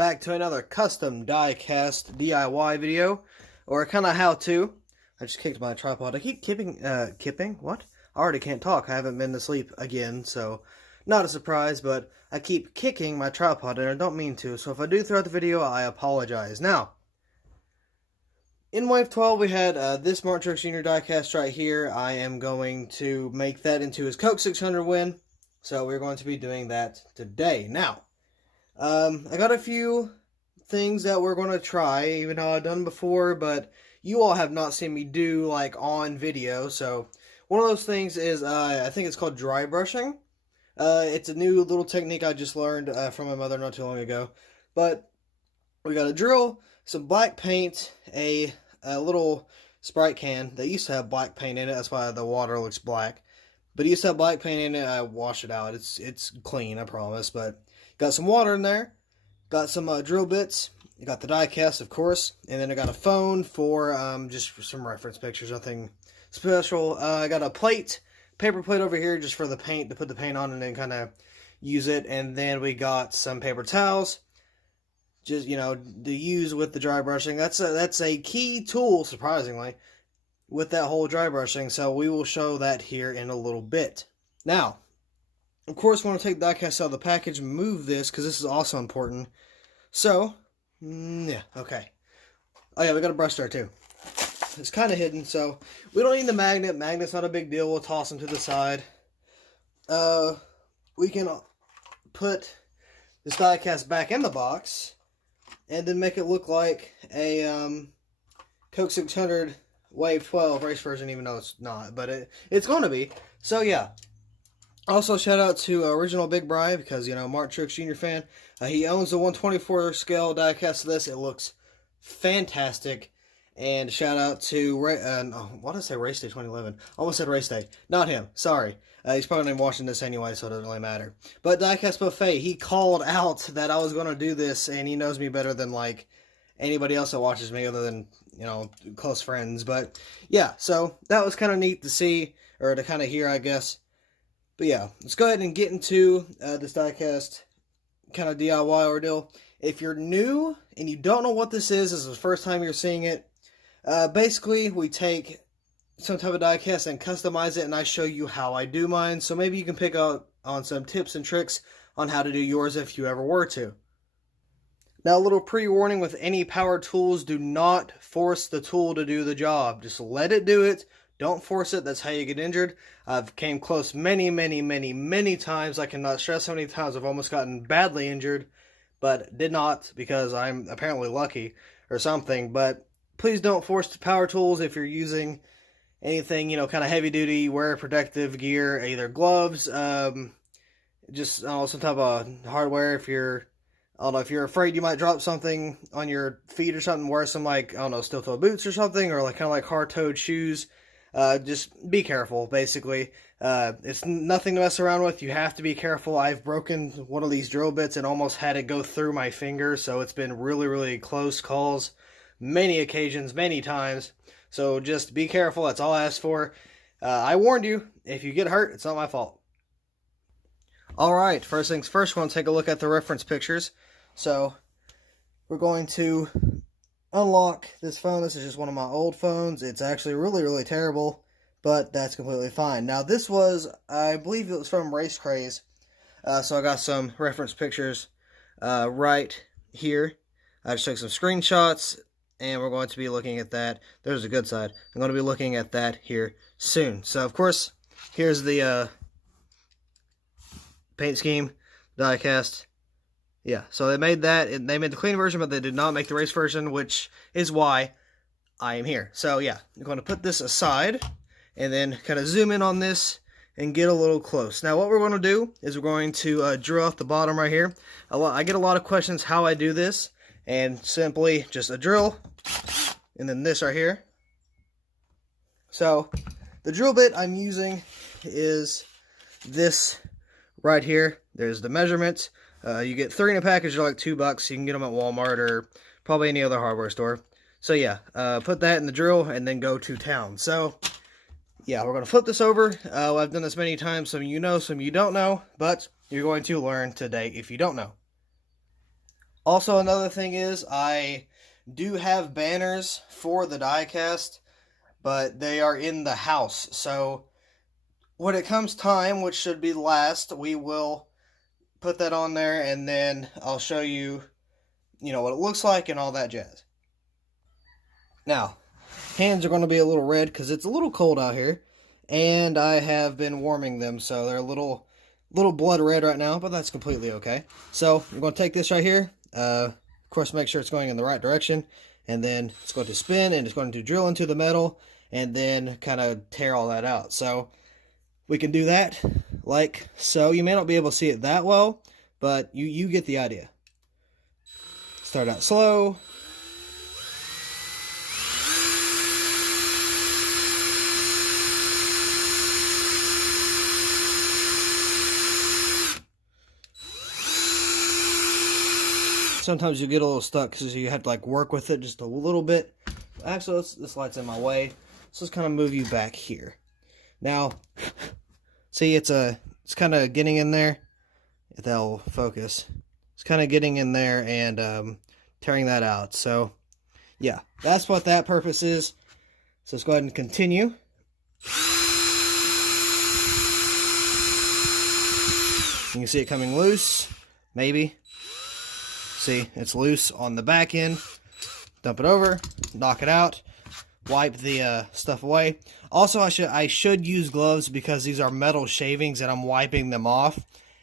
back to another custom diecast DIY video, or kind of how-to. I just kicked my tripod. I keep kipping? What? I already can't talk. I haven't been to sleep again, so not a surprise, but I keep kicking my tripod and I don't mean to, so if I do throughout the video, I apologize. Now, in Wave 12, we had this Truex Jr. diecast right here. I am going to make that into his Coke 600 win, so we're going to be doing that today. Now, I got a few things that we're going to try, even though I've done before, but you all have not seen me do, like, on video. So, one of those things is, I think it's called dry brushing. It's a new little technique I just learned from my mother not too long ago. But, we got a drill, some black paint, a little Sprite can that used to have black paint in it. That's why the water looks black. But it used to have black paint in it. I washed it out. It's clean, I promise. But got some water in there. Got some drill bits. You got the die cast, of course. And then I got a phone for just for some reference pictures. Nothing special. I got a plate, paper plate over here just for the paint, to put the paint on and then kind of use it. And then we got some paper towels, just, you know, to use with the dry brushing. That's a key tool, surprisingly, with that whole dry brushing. So we will show that here in a little bit. Now, of course, we want to take the diecast out of the package and move this, because this is also important. So, yeah, okay. Oh yeah, we got a brush there too. It's kind of hidden, so we don't need the magnet. Magnet's not a big deal. We'll toss them to the side. We can put this diecast back in the box and then make it look like a Coke 600 Wave 12 race version, even though it's not, but it's going to be. So yeah. Also, shout out to Original Big Bri, because, you know, Truex Jr. fan. He owns the 124 scale diecast of this. It looks fantastic. And shout out to, what did I say, Race Day 2011? Almost said Race Day. Not him. Sorry. He's probably not even watching this anyway, so it doesn't really matter. But Diecast Buffet, he called out that I was going to do this, and he knows me better than, like, anybody else that watches me other than, you know, close friends. But, yeah, so that was kind of neat to see, or to kind of hear, I guess. But yeah, let's go ahead and get into this diecast kind of DIY ordeal. If you're new and you don't know what this is the first time you're seeing it, basically we take some type of diecast and customize it, and I show you how I do mine. So maybe you can pick up on some tips and tricks on how to do yours if you ever were to. Now, a little pre-warning with any power tools: do not force the tool to do the job. Just let it do it. Don't force it. That's how you get injured. I've came close many times. I cannot stress how many times I've almost gotten badly injured, but did not, because I'm apparently lucky or something. But please don't force the power tools if you're using anything, you know, kind of heavy duty. Wear protective gear, either gloves, just some type of hardware. If you're, I don't know, if you're afraid you might drop something on your feet or something, wear some, like, I don't know, steel toe boots or something, or like kind of like hard-toed shoes. Just be careful, basically. It's nothing to mess around with. You have to be careful. I've broken one of these drill bits and almost had it go through my finger, so it's been really close calls. Many occasions, many times. So just be careful. That's all I ask for. I warned you. If you get hurt, it's not my fault. Alright, first things first, we're going to take a look at the reference pictures. So, we're going to unlock this phone. This is just one of my old phones. It's actually really terrible, but that's completely fine. Now, this was, I believe it was from Race Craze, so I got some reference pictures right here. I just took some screenshots, and we're going to be looking at that. There's the good side. I'm going to be looking at that here soon. So, of course, here's the paint scheme, diecast. Yeah, so they made that. They made the clean version, but they did not make the race version, which is why I am here. So, yeah, I'm going to put this aside and then kind of zoom in on this and get a little close. Now, what we're going to do is we're going to drill out the bottom right here. I get a lot of questions how I do this, and simply just a drill and then this right here. So, the drill bit I'm using is this right here. There's the measurements. You get 3 in a package. They're like $2. You can get them at Walmart or probably any other hardware store. So yeah, put that in the drill and then go to town. So yeah, we're going to flip this over. I've done this many times. Some of you know, some of you don't know, but you're going to learn today if you don't know. Also, another thing is I do have banners for the diecast, but they are in the house. So when it comes time, which should be last, we will put that on there, and then I'll show you, what it looks like and all that jazz. Now, hands are going to be a little red because it's a little cold out here, and I have been warming them, so they're a little blood red right now, but that's completely okay. So I'm going to take this right here. Of course, make sure it's going in the right direction, and then it's going to spin, and it's going to drill into the metal, and then kind of tear all that out. So we can do that like so. You may not be able to see it that well, but you get the idea. Start out slow. Sometimes you get a little stuck because you have to like work with it just a little bit. Actually, this light's in my way. Let's just kind of move you back here. Now, see, it's kind of getting in there. If that'll focus, it's kind of getting in there and tearing that out. So, yeah, that's what that purpose is. So let's go ahead and continue. You can see it coming loose, maybe. See, it's loose on the back end. Dump it over, knock it out, wipe the stuff away. Also, I should use gloves because these are metal shavings and I'm wiping them off.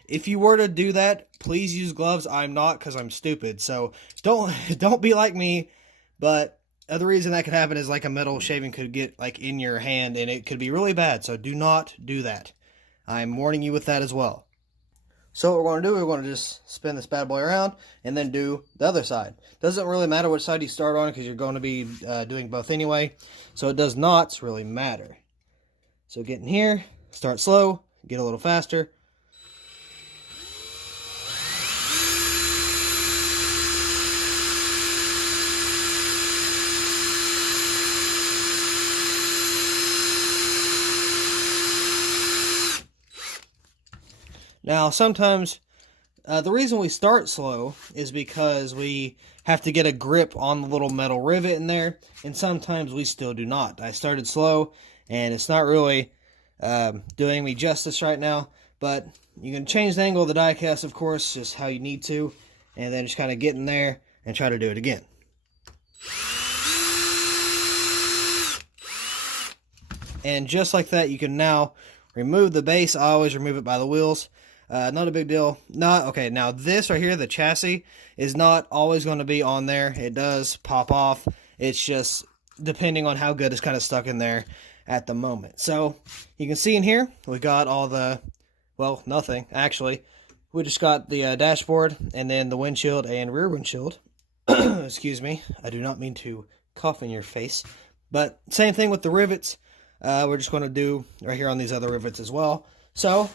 If you were to do that, please use gloves. I'm not, because I'm stupid. So don't be like me. But the reason that could happen is like a metal shaving could get like in your hand and it could be really bad. So do not do that. I'm warning you with that as well. So what we're going to do, we're going to just spin this bad boy around and then do the other side. Doesn't really matter which side you start on because you're going to be doing both anyway. So it does not really matter. So get in here, start slow, get a little faster. Now, sometimes the reason we start slow is because we have to get a grip on the little metal rivet in there, and sometimes we still do not. I started slow, and it's not really doing me justice right now, but you can change the angle of the die cast, of course, just how you need to, and then just kind of get in there and try to do it again. And just like that, you can now remove the base. I always remove it by the wheels. Not a big deal. Okay, now this right here, the chassis, is not always going to be on there. It does pop off. It's just depending on how good it's kind of stuck in there at the moment. So you can see in here, we got all the, well, nothing, actually. We just got the dashboard and then the windshield and rear windshield. Excuse me. I do not mean to cough in your face. But same thing with the rivets. We're just going to do right here on these other rivets as well. So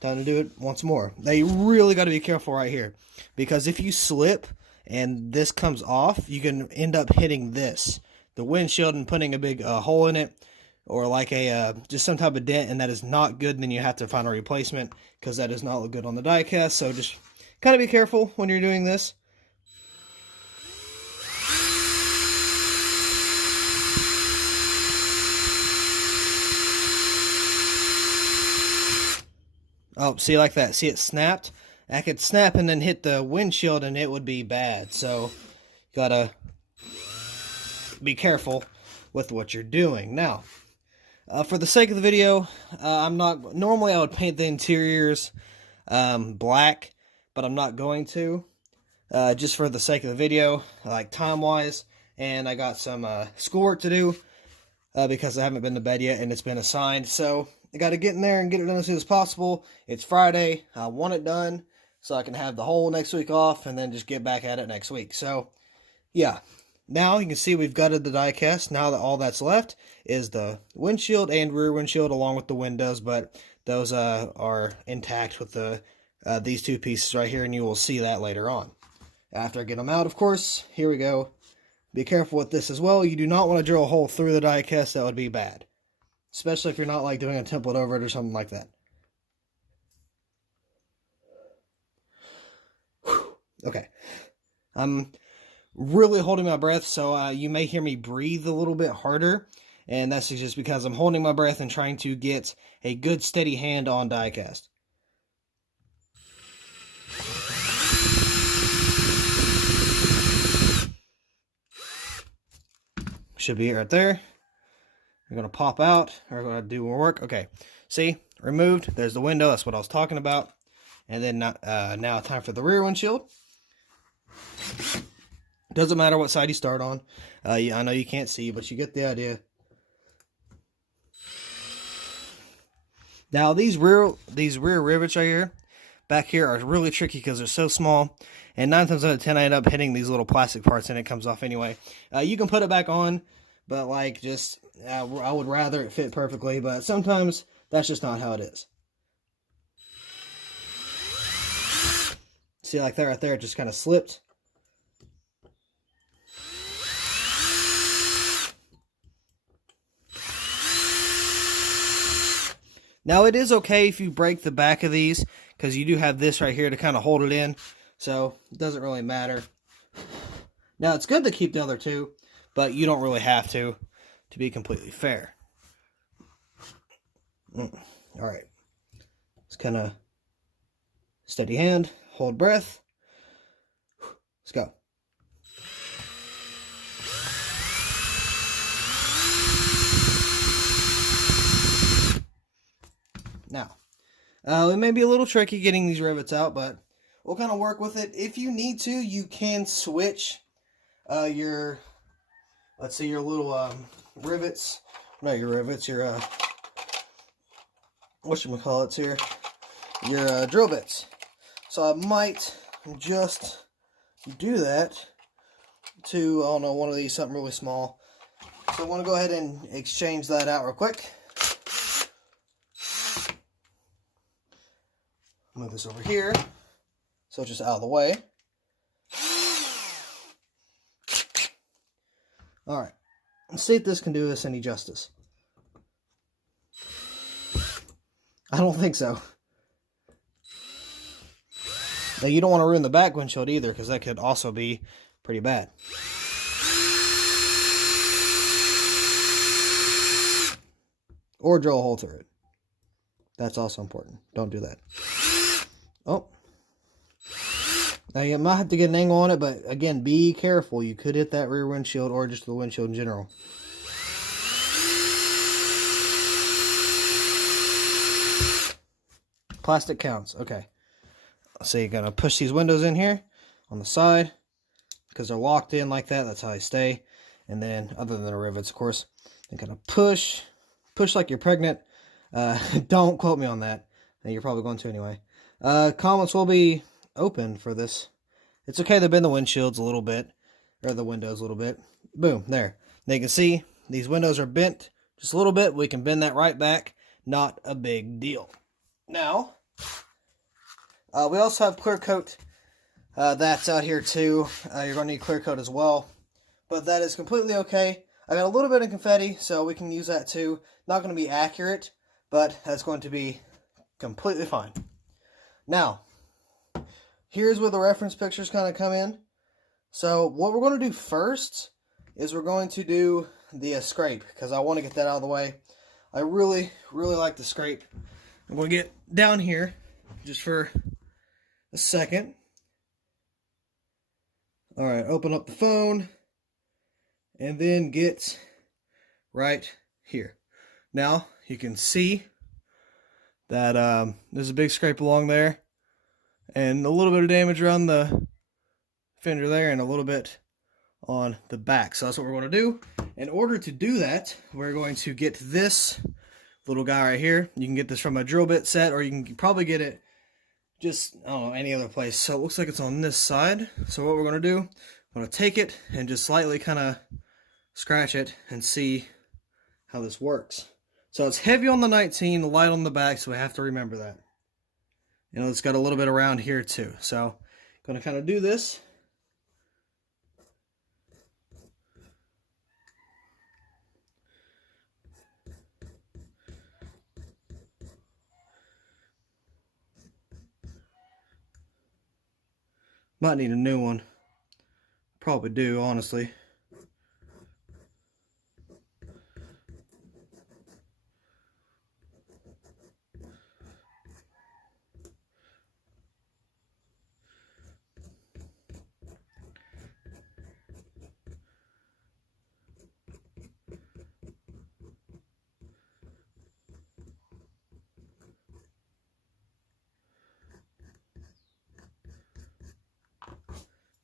time to do it once more. Now you really got to be careful right here, because if you slip and this comes off, you can end up hitting the windshield, and putting a big hole in it, or like a just some type of dent, and that is not good. And then you have to find a replacement because that does not look good on the die cast. So just kind of be careful when you're doing this. Oh, see, like that. See, it snapped. I could snap and then hit the windshield and it would be bad. So, you gotta be careful with what you're doing. Now, for the sake of the video, normally I would paint the interiors black, but I'm not going to. Just for the sake of the video, like time-wise. And I got some schoolwork to do because I haven't been to bed yet and it's been assigned. So, I got to get in there and get it done as soon as possible. It's Friday. I want it done so I can have the whole next week off and then just get back at it next week. So, yeah. Now you can see we've gutted the die cast. Now that all that's left is the windshield and rear windshield along with the windows, but those are intact with these two pieces right here, and you will see that later on. After I get them out, of course, here we go. Be careful with this as well. You do not want to drill a hole through the die cast. That would be bad. Especially if you're not like doing a template over it or something like that. Okay. I'm really holding my breath, so you may hear me breathe a little bit harder, and that's just because I'm holding my breath and trying to get a good steady hand on diecast. Should be right there. We're going to pop out. We're going to do more work. Okay. See? Removed. There's the window. That's what I was talking about. And then now time for the rear windshield. Doesn't matter what side you start on. Yeah, I know you can't see, but you get the idea. Now these rear rivets right here, back here, are really tricky because they're so small. And 9 times out of 10, I end up hitting these little plastic parts and it comes off anyway. You can put it back on, but like just, I would rather it fit perfectly. But sometimes that's just not how it is. See, like that right there, it just kind of slipped. Now, it is okay if you break the back of these, because you do have this right here to kind of hold it in, so it doesn't really matter. Now, it's good to keep the other two, but you don't really have to be completely fair. All right. Just kind of steady hand, hold breath. Let's go. Now, it may be a little tricky getting these rivets out, but we'll kind of work with it. If you need to, you can switch your, let's say your little rivets, not your rivets, your, whatchamacallits here, your drill bits. So I might just do that to, I don't know, one of these, something really small. So I want to go ahead and exchange that out real quick. Move this over here, so it's just out of the way. Alright, let's see if this can do this any justice. I don't think so. Now, you don't want to ruin the back windshield either, because that could also be pretty bad. Or drill a hole through it. That's also important. Don't do that. Oh. Now, you might have to get an angle on it, but again, be careful. You could hit that rear windshield or just the windshield in general. Plastic counts. Okay. So you're going to push these windows in here on the side because they're locked in like that. That's how they stay. And then, other than the rivets, of course, you're going to push like you're pregnant. Don't quote me on that. You're probably going to anyway. Comments will be open for this. It's okay to bend the windshields a little bit, or the windows a little bit. Boom, there. Now you can see these windows are bent just a little bit. We can bend that right back. Not a big deal. Now, we also have clear coat. That's out here too. You're going to need clear coat as well. But that is completely okay. I got a little bit of confetti, so we can use that too. Not going to be accurate, but that's going to be completely fine. Now, here's where the reference pictures kind of come in. So what we're going to do first is we're going to do the scrape, because I want to get that out of the way. I really, really like the scrape. I'm going to get down here just for a second. All right, open up the phone and then get right here. Now you can see that there's a big scrape along there and a little bit of damage around the fender there and a little bit on the back. So that's what we're going to do. In order to do that, we're going to get this little guy right here. You can get this from a drill bit set, or you can probably get it just, I don't know, any other place. So it looks like it's on this side. So what we're going to do, I'm going to take it and just slightly kind of scratch it and see how this works. So it's heavy on the 19, light on the back, so we have to remember that. You know, it's got a little bit around here too. So I'm going to kind of do this. Might need a new one. Probably do, honestly.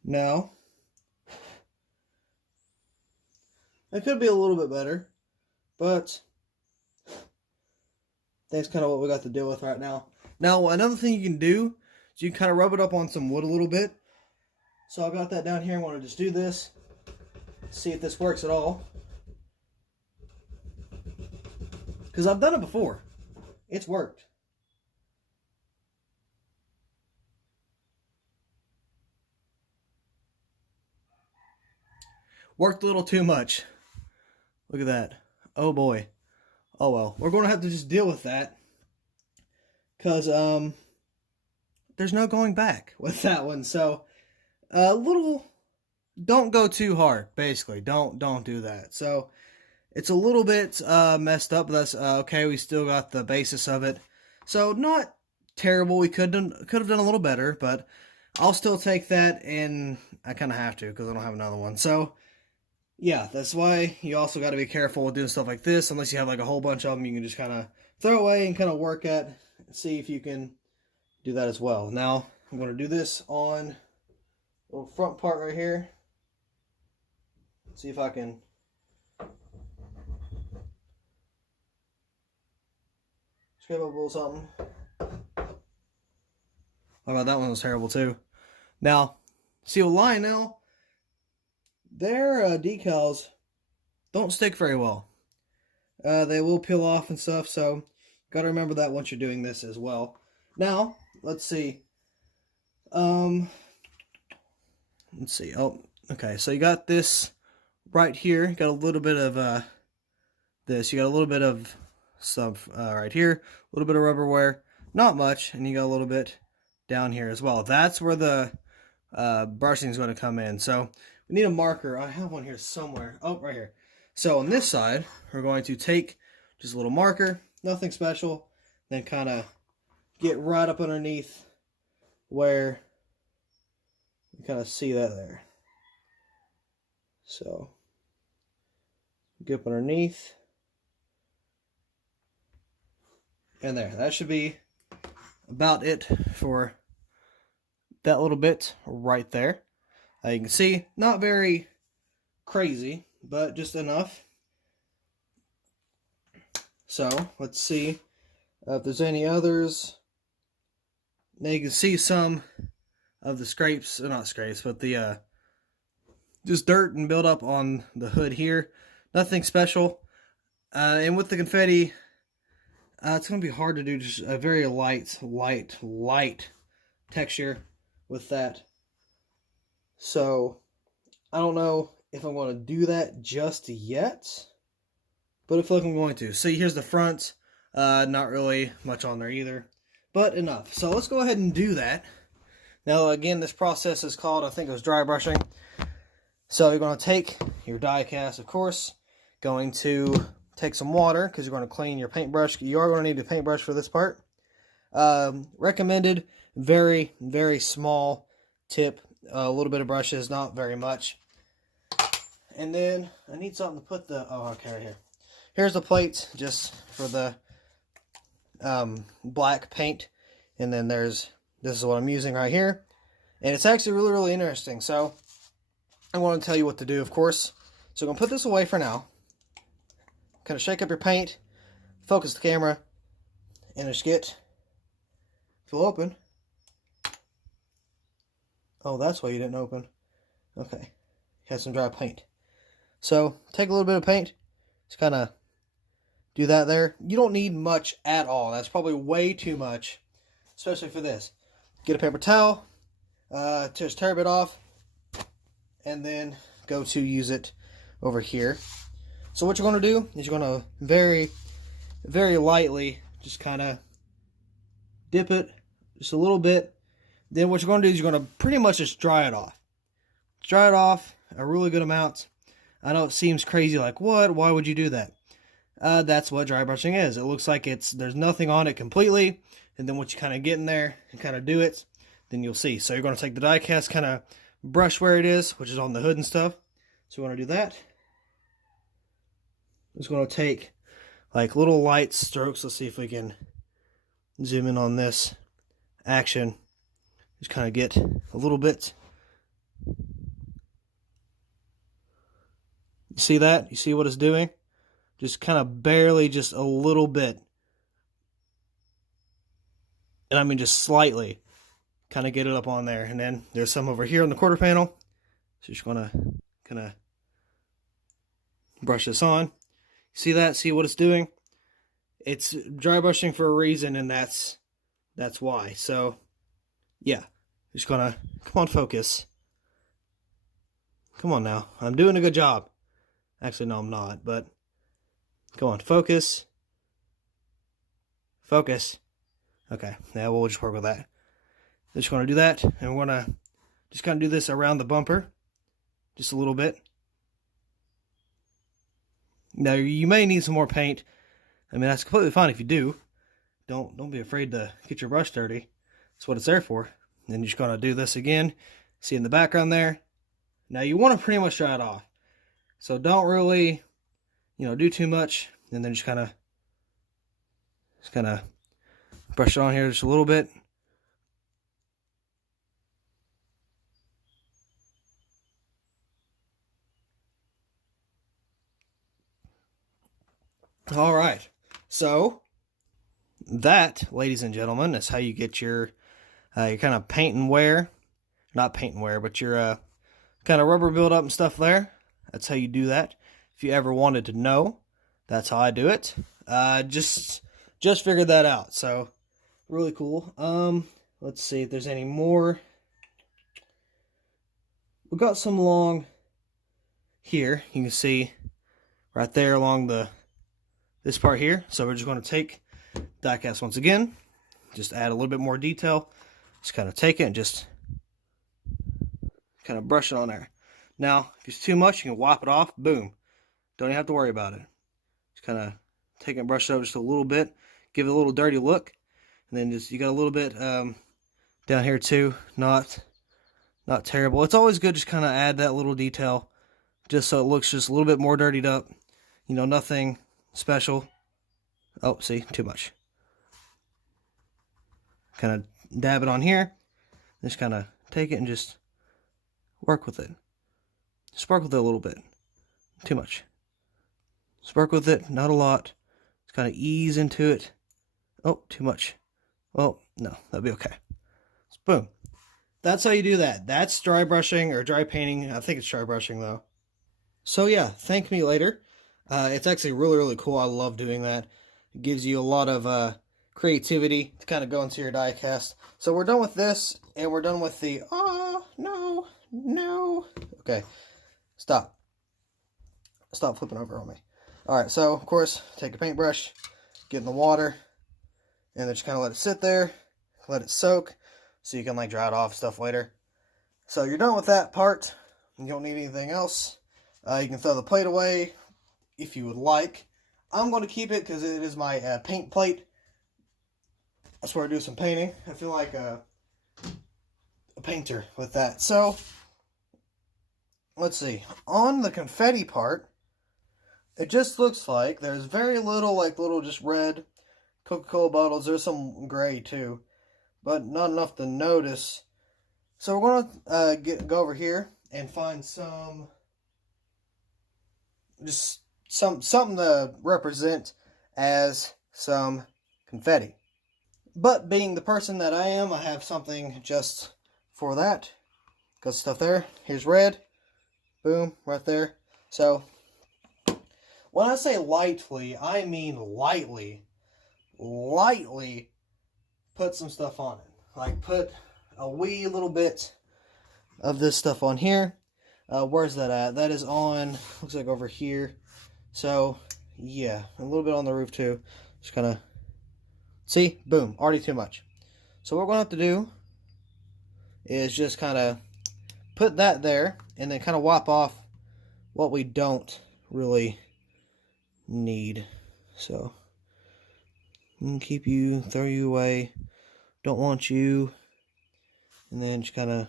Now, it could be a little bit better, but that's kind of what we got to deal with right now. Now, another thing you can do is you can kind of rub it up on some wood a little bit. So I've got that down here. I want to just do this, see if this works at all. Because I've done it before. It's worked. Worked a little too much. Look at that. Oh boy. Oh well. We're going to have to just deal with that. Because there's no going back with that one. So don't go too hard, basically. Don't do that. So it's a little bit messed up, but that's okay. We still got the basis of it. So not terrible. We could have done a little better, but I'll still take that, and I kind of have to because I don't have another one. So yeah, that's why you also got to be careful with doing stuff like this. Unless you have like a whole bunch of them, you can just kind of throw away and kind of work at, see if you can do that as well. Now I'm going to do this on the little front part right here. See if I can scrape up a little something. How about that one was terrible too. Now, see with Lionel, their decals don't stick very well. They will peel off and stuff, so you got to remember that once you're doing this as well. Now, let's see. Let's see. Oh, okay. So you got this right here. You got a little bit of this. You got a little bit of stuff right here. A little bit of rubber wear. Not much. And you got a little bit down here as well. That's where the brushing is going to come in. So we need a marker. I have one here somewhere. Oh, right here. So on this side, we're going to take just a little marker. Nothing special. Then kind of get right up underneath where you kind of see that there. So get up underneath. And there. That should be about it for that little bit right there. You can see, not very crazy, but just enough. So, let's see if there's any others. Now you can see some of the scrapes, not scrapes, but the just dirt and build up on the hood here. Nothing special. And with the confetti, it's going to be hard to do just a very light texture with that. So, I don't know if I'm going to do that just yet, but I feel like I'm going to. See, here's the front. Not really much on there either, but enough. So, let's go ahead and do that. Now, again, this process is called, I think it was dry brushing. So, you're going to take your die cast, of course, going to take some water because you're going to clean your paintbrush. You are going to need a paintbrush for this part. Recommended, very, very small tip. A little bit of brushes, not very much. And then I need something to put the, oh, okay, right here. Here's the plate just for the black paint. And then this is what I'm using right here. And it's actually really, really interesting. So I want to tell you what to do, of course. So I'm going to put this away for now. Kind of shake up your paint, focus the camera, and just get, if it'll open. Oh, that's why you didn't open. Okay. Had some dry paint. So, take a little bit of paint. Just kind of do that there. You don't need much at all. That's probably way too much, especially for this. Get a paper towel, just tear a bit off, and then go to use it over here. So what you're going to do is you're going to very, very lightly just kind of dip it just a little bit Then what you're going to do is you're going to pretty much just dry it off. Dry it off a really good amount. I know it seems crazy, like what? Why would you do that? That's what dry brushing is. It looks like there's nothing on it completely, and then once you kind of get in there and kind of do it, then you'll see. So you're going to take the die cast, kind of brush where it is, which is on the hood and stuff. So you want to do that. Just going to take like little light strokes. Let's see if we can zoom in on this action. Just kind of get a little bit. You see that? You see what it's doing? Just kind of barely, just a little bit. And I mean just slightly. Kind of get it up on there. And then there's some over here on the quarter panel. So just going to kind of brush this on. See that? See what it's doing? It's dry brushing for a reason, and that's why. So, yeah. Just going to, come on, focus. Come on now. I'm doing a good job. Actually, no, I'm not, but come on, focus. Focus. Okay, yeah, we'll just work with that. Just going to do that, and we're going to just kind of do this around the bumper, just a little bit. Now, you may need some more paint. I mean, that's completely fine if you do. Don't be afraid to get your brush dirty. That's what it's there for. And then you're just going to do this again. See in the background there? Now, you want to pretty much dry it off. So don't really, do too much, and then just kind of brush it on here just a little bit. All right, so that, ladies and gentlemen, is how you get your kind of paint and wear, not paint and wear, but your kind of rubber buildup and stuff there. That's how you do that. If you ever wanted to know, that's how I do it. Just figured that out. So really cool. Let's see if there's any more. We've got some along here. You can see right there along this part here. So we're just going to take die cast once again. Just add a little bit more detail. Just kind of take it and just kind of brush it on there. Now, if it's too much, you can wipe it off. Boom. Don't even have to worry about it. Just kind of take it and brush it over just a little bit. Give it a little dirty look. And then you got a little bit down here too. Not terrible. It's always good just kind of add that little detail. Just so it looks just a little bit more dirtied up. Nothing special. Oh, see, too much. Kind of dab it on here. Just kind of take it and just work with it. Spark with it a little bit. Too much. Spark with it, not a lot. Just kind of ease into it. Oh, too much. Oh, no, that'll be okay. Boom. That's how you do that. That's dry brushing or dry painting. I think it's dry brushing though. So yeah, thank me later. It's actually really, really cool. I love doing that. It gives you a lot of creativity to kind of go into your die cast. So we're done with this, and we're done with the, oh, no. Okay. Stop flipping over on me. Alright, so, of course, take a paintbrush, get in the water, and then just kind of let it sit there, let it soak, so you can, dry it off stuff later. So, you're done with that part. You don't need anything else. You can throw the plate away if you would like. I'm going to keep it because it is my paint plate. That's where I do some painting. I feel like a painter with that. So, let's see. On the confetti part, it just looks like there's very little, little just red Coca-Cola bottles. There's some gray too, but not enough to notice. So we're going to go over here and find some, just something to represent as some confetti. But being the person that I am, I have something just for that. Got stuff there. Here's red. Boom, right there. So, when I say lightly, I mean lightly. Lightly put some stuff on it. Put a wee little bit of this stuff on here. Where's that at? That is on, looks like over here. So, yeah, a little bit on the roof too. Just kind of, see, boom, already too much. So what we're going to have to do is just kind of put that there and then kind of wipe off what we don't really need. So keep you, throw you away, don't want you, and then just kind of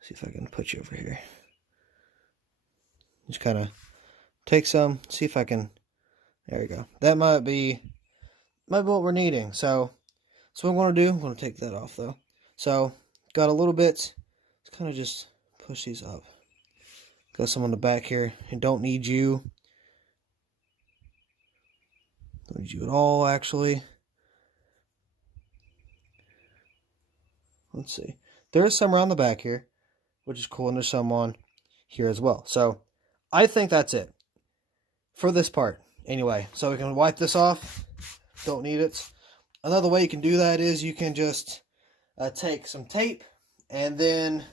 see if I can put you over here. Just kind of take some, see if I can, there you go. That might be what we're needing. So what I'm going to do, I'm going to take that off though. So got a little bit, let's kind of just push these up. Got some on the back here, and don't need you. Don't need you at all, actually. Let's see. There is some around the back here, which is cool, and there's some on here as well. So I think that's it for this part. Anyway, so we can wipe this off. Don't need it. Another way you can do that is you can just take some tape and then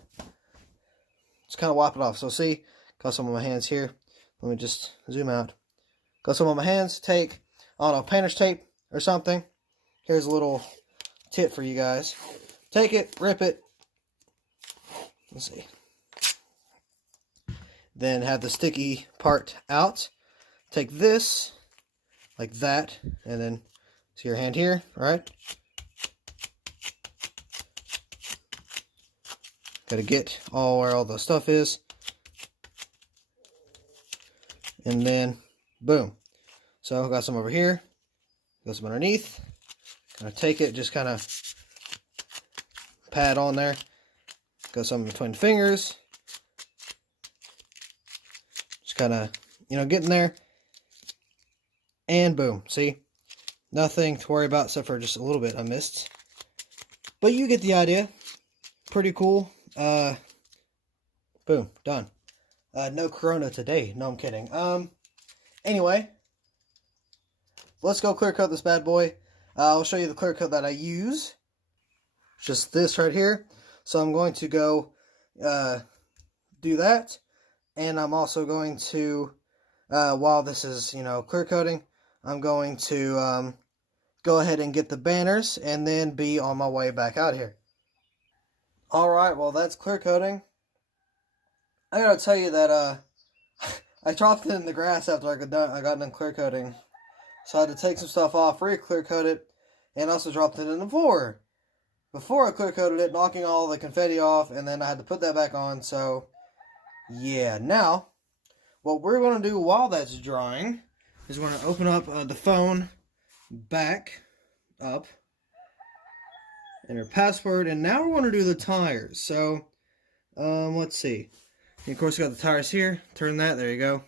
just kind of wipe it off. So see, got some on my hands here. Let me just zoom out. Got some on my hands. Take, I don't know, painter's tape or something. Here's a little tip for you guys. Take it, rip it. Let's see. Then have the sticky part out. Take this, like that, and then see your hand here, right? Gotta get all where all the stuff is. And then, boom. So I got some over here. Got some underneath. Gonna take it, just kind of pat on there. Got some between the fingers. Just kind of, getting there. And boom, see? Nothing to worry about except for just a little bit I missed. But you get the idea. Pretty cool. Boom, done. No Corona today. No, I'm kidding. Anyway, let's go clear coat this bad boy. I'll show you the clear coat that I use. Just this right here. So I'm going to go do that. And I'm also going to, while this is, clear coating, I'm going to go ahead and get the banners and then be on my way back out here. Alright, well that's clear coating. I gotta tell you that I dropped it in the grass after I got done clear coating. So I had to take some stuff off, re-clear coat it, and also dropped it in the floor before I clear coated it, knocking all the confetti off, and then I had to put that back on. So yeah, now what we're going to do while that's drying is we're going to open up the phone back up, enter password, and now we're going to do the tires. So let's see. And of course, we got the tires here. Turn that. There you go.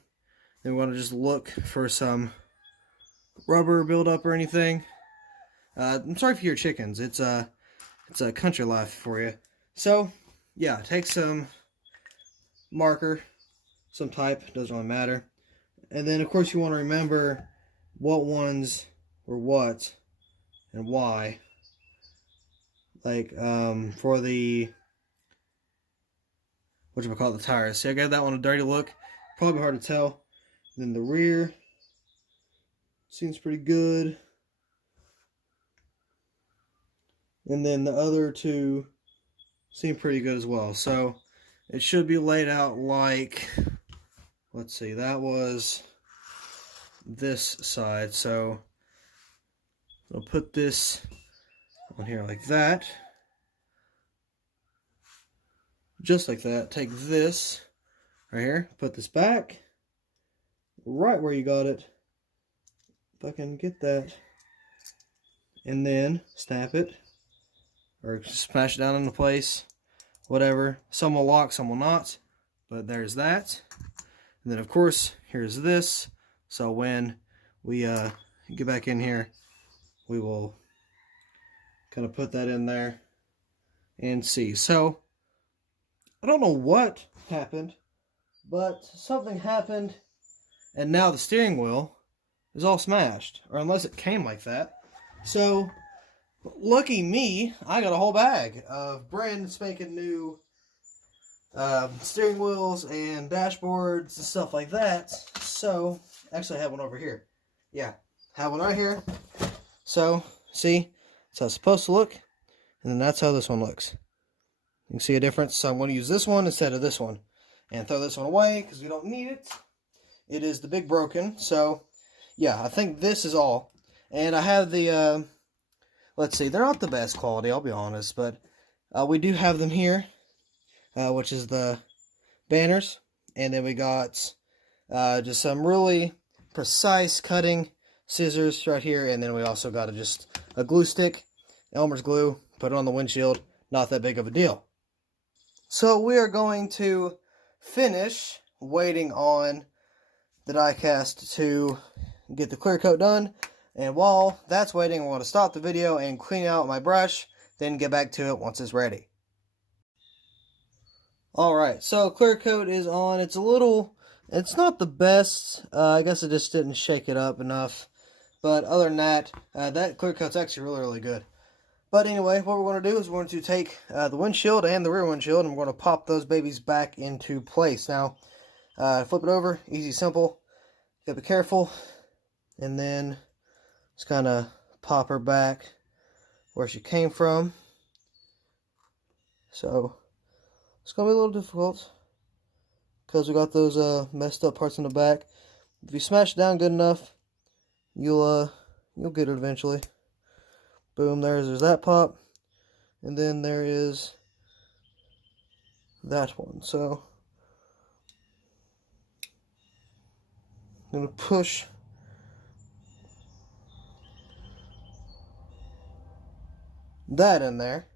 Then we want to just look for some rubber buildup or anything. I'm sorry for your chickens. It's a country life for you. So yeah, take some marker, some type, doesn't really matter. And then of course you want to remember what ones were what and why. Like for the the tires. See, I gave that one a dirty look. Probably hard to tell. Then the rear seems pretty good. And then the other two seem pretty good as well. So it should be laid out like, let's see, that was this side. So I'll put this on here like that. Just like that. Take this right here, put this back right where you got it. If I can get that. And then snap it. Or smash it down into place. Whatever. Some will lock, some will not. But there's that. And then of course, here's this. So when we get back in here, we will kind of put that in there and see. So I don't know what happened, but something happened, and now the steering wheel is all smashed, or unless it came like that. So lucky me, I got a whole bag of brand spanking new steering wheels and dashboards and stuff like that. So actually I have one over here. Yeah, have one right here. So see, that's how it's supposed to look, and then that's how this one looks. You can see a difference. So I'm going to use this one instead of this one. And throw this one away because we don't need it. It is the big broken. So, yeah, I think this is all. And I have the, let's see, they're not the best quality, I'll be honest. But we do have them here, which is the banners. And then we got just some really precise cutting scissors right here. And then we also got just a glue stick, Elmer's glue, put it on the windshield. Not that big of a deal. So we are going to finish waiting on the diecast to get the clear coat done. And while that's waiting, I'm going to stop the video and clean out my brush, then get back to it once it's ready. Alright, so clear coat is on. It's not the best. I guess it just didn't shake it up enough. But other than that, that clear coat's actually really, really good. But anyway, what we're going to do is we're going to take the windshield and the rear windshield, and we're going to pop those babies back into place. Now, flip it over, easy, simple. Got to be careful. And then just kind of pop her back where she came from. So, it's going to be a little difficult because we got those messed up parts in the back. If you smash it down good enough, you'll get it eventually. Boom, there's that pop. And then there is that one. So I'm going to push that in there.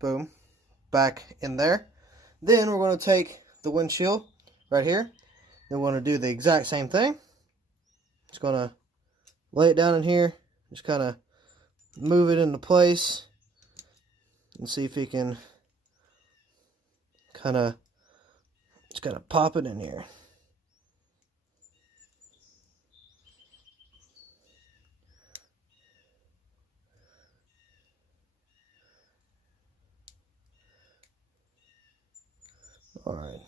Boom. Back in there. Then we're going to take the windshield right here. Then we're going to do the exact same thing. Just going to lay it down in here. Just kind of move it into place and see if you can just kind of pop it in here. Alright,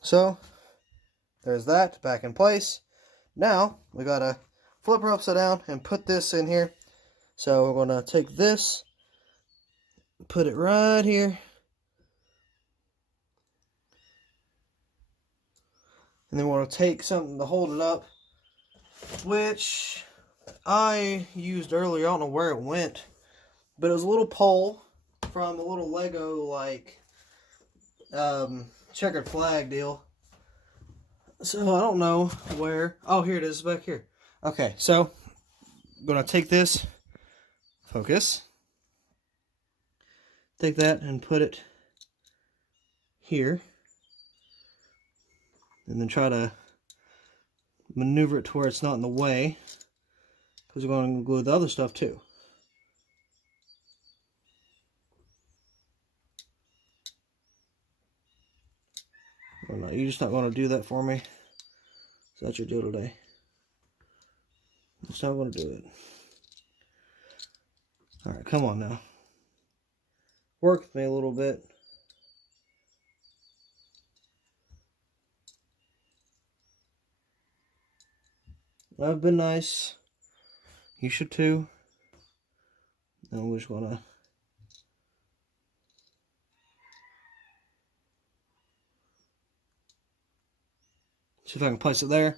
so there's that back in place. Now we gotta flip her upside down and put this in here. So we're going to take this, put it right here, and then we're going to take something to hold it up, which I used earlier. I don't know where it went, but it was a little pole from a little Lego, like, checkered flag deal. So I don't know where. Oh, here it is, back here. Okay, so I'm going to take this. Focus. Take that and put it here. And then try to maneuver it to where it's not in the way. Because we're going to glue the other stuff too. Oh, no, you're just not going to do that for me. So that's your deal today. Just not going to do it. Alright, come on now. Work with me a little bit. I've been nice. You should too. Now we just want to see if I can place it there.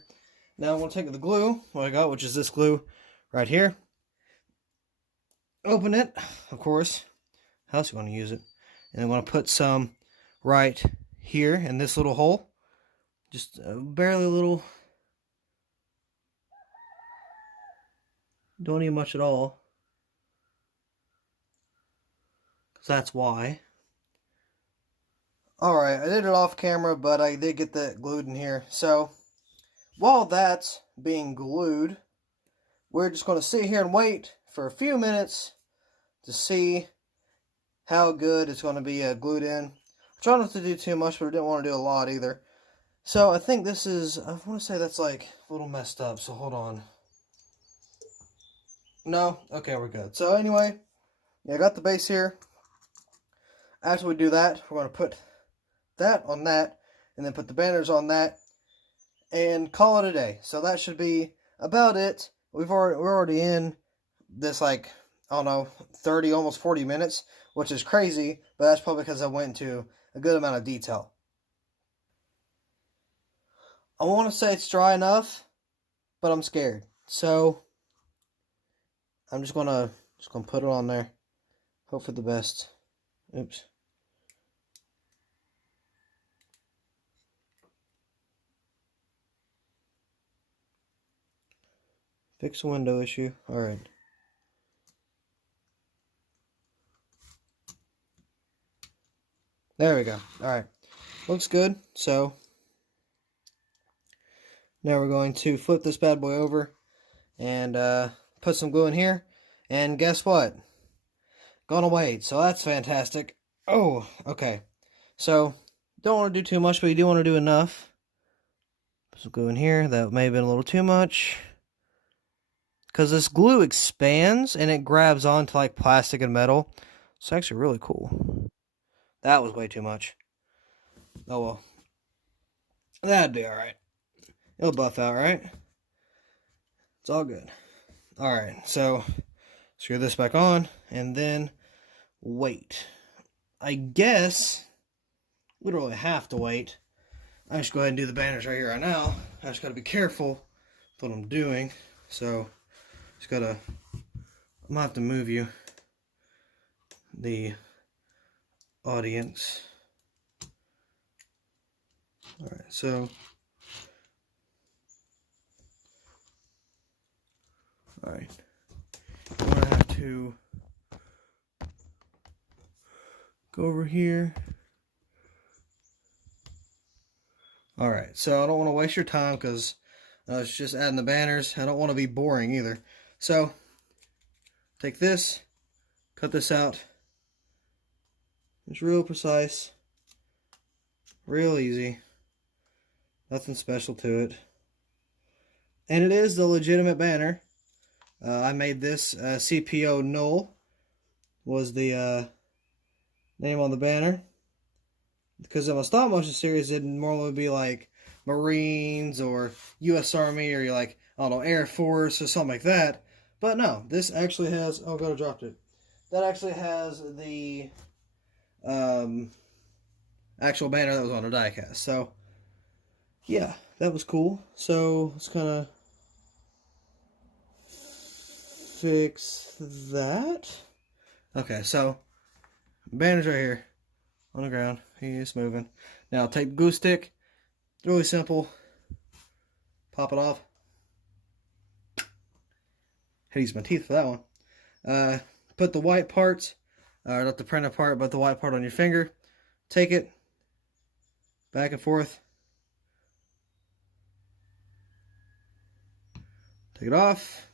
Now I'm going to take the glue, what I got, which is this glue right here. Open it, of course. How else are you going to use it? And I'm going to put some right here in this little hole. Just barely a little. Don't need much at all. Because that's why. Alright, I did it off camera, but I did get that glued in here. So, while that's being glued, we're just going to sit here and wait for a few minutes to see how good it's going to be glued in. I try not to do too much, but I didn't want to do a lot either. So I think this is, I want to say that's like a little messed up, so hold on. No? Okay, we're good. So anyway, yeah, I got the base here. After we do that, we're going to put that on that, and then put the banners on that, and call it a day. So that should be about it. We're already in this like I don't know, 30, almost 40 minutes, which is crazy, but that's probably because I went into a good amount of detail. I want to say it's dry enough, but I'm scared. So I'm just gonna put it on there. Hope for the best. Oops. Fix a window issue. Alright. There we go. Alright. Looks good. So now we're going to flip this bad boy over and put some glue in here. And guess what? Gonna wait. So that's fantastic. Oh, okay. So don't want to do too much, but you do want to do enough. Put some glue in here. That may have been a little too much. Because this glue expands and it grabs onto like plastic and metal. It's actually really cool. That was way too much. Oh well. That'd be alright. It'll buff out, right? It's all good. Alright, so screw this back on and then wait. I guess we don't really have to wait. I just go ahead and do the banners right here right now. I just gotta be careful with what I'm doing. So just gotta, I'm gonna have to move you, the audience. Alright, so alright. I'm gonna have to go over here. Alright, so I don't want to waste your time because it's just adding the banners. I don't want to be boring either. So, take this, cut this out. It's real precise, real easy. Nothing special to it. And it is the legitimate banner. I made this CPO Null was the name on the banner. Because in my stop motion series, it'd normally be like Marines or U.S. Army or you're like, I don't know, Air Force or something like that. But no, this actually has, oh god, I dropped it. That actually has the actual banner that was on the diecast. So, yeah, that was cool. So, let's kind of fix that. Okay, so, banner's right here on the ground. He's moving. Now, take the glue stick. It's really simple. Pop it off. Had to use my teeth for that one. Put the white parts, not the printed part, but the white part on your finger. Take it back and forth. Take it off.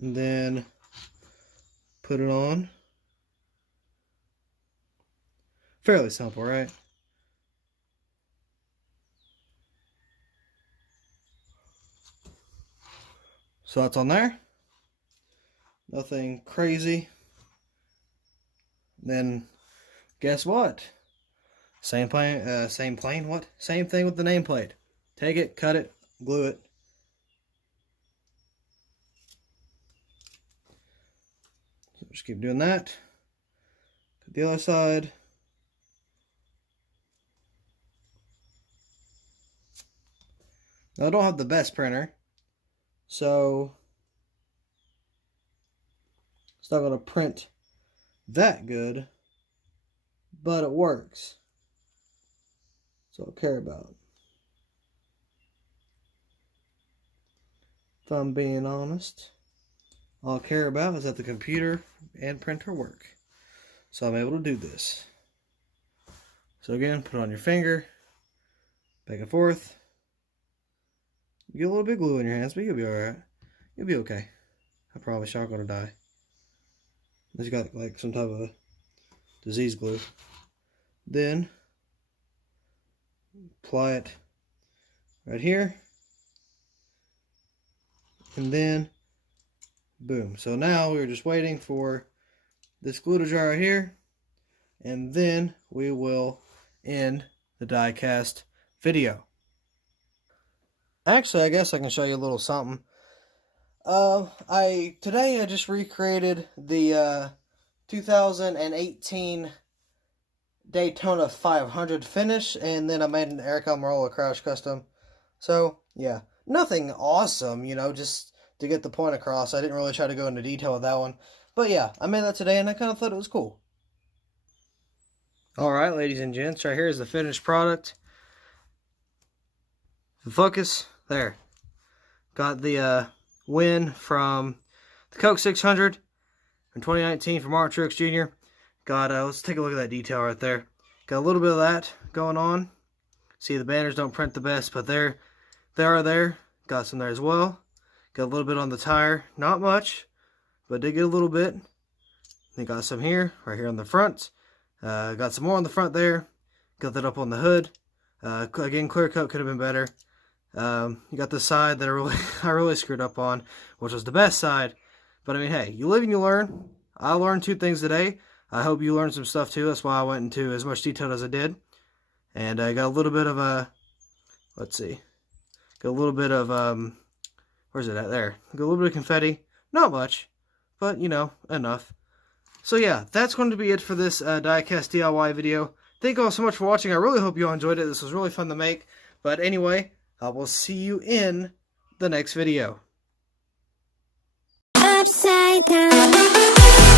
And then put it on. Fairly simple, right? So that's on there. Nothing crazy. Then guess what? Same thing with the nameplate. Take it, cut it, glue it. So just keep doing that. Put the other side. Now I don't have the best printer, so it's not going to print that good, but it works. That's all I care about. If I'm being honest, all I care about is that the computer and printer work. So I'm able to do this. So again, put it on your finger, back and forth. You get a little bit of glue in your hands, but you'll be alright. You'll be okay. I promise you're not going to die. Unless you got like some type of disease glue. Then, apply it right here. And then, boom. So now we're just waiting for this glue to dry right here. And then we will end the diecast video. Actually, I guess I can show you a little something. Today I just recreated the 2018 Daytona 500 finish, and then I made an Eric Almirola Crouch Custom. So, yeah, nothing awesome, you know, just to get the point across. I didn't really try to go into detail with that one. But yeah, I made that today, and I kind of thought it was cool. Alright, ladies and gents, right here is the finished product. Focus, there. Got the win from the Coke 600 in 2019 from Martin Truex Jr. Got, let's take a look at that detail right there. Got a little bit of that going on. See, the banners don't print the best, but they are there. Got some there as well. Got a little bit on the tire. Not much, but did get a little bit. Then got some here, right here on the front. Got some more on the front there. Got that up on the hood. Again, clear coat could have been better. You got the side that I really screwed up on, which was the best side. But I mean, hey, you live and you learn. I learned 2 things today. I hope you learned some stuff too. That's why I went into as much detail as I did. And I got a little bit of a, let's see, got a little bit of, where's it at? There. Got a little bit of confetti. Not much, but you know, enough. So yeah, that's going to be it for this Diecast DIY video. Thank you all so much for watching. I really hope you all enjoyed it. This was really fun to make. But anyway, I will see you in the next video. Upside down.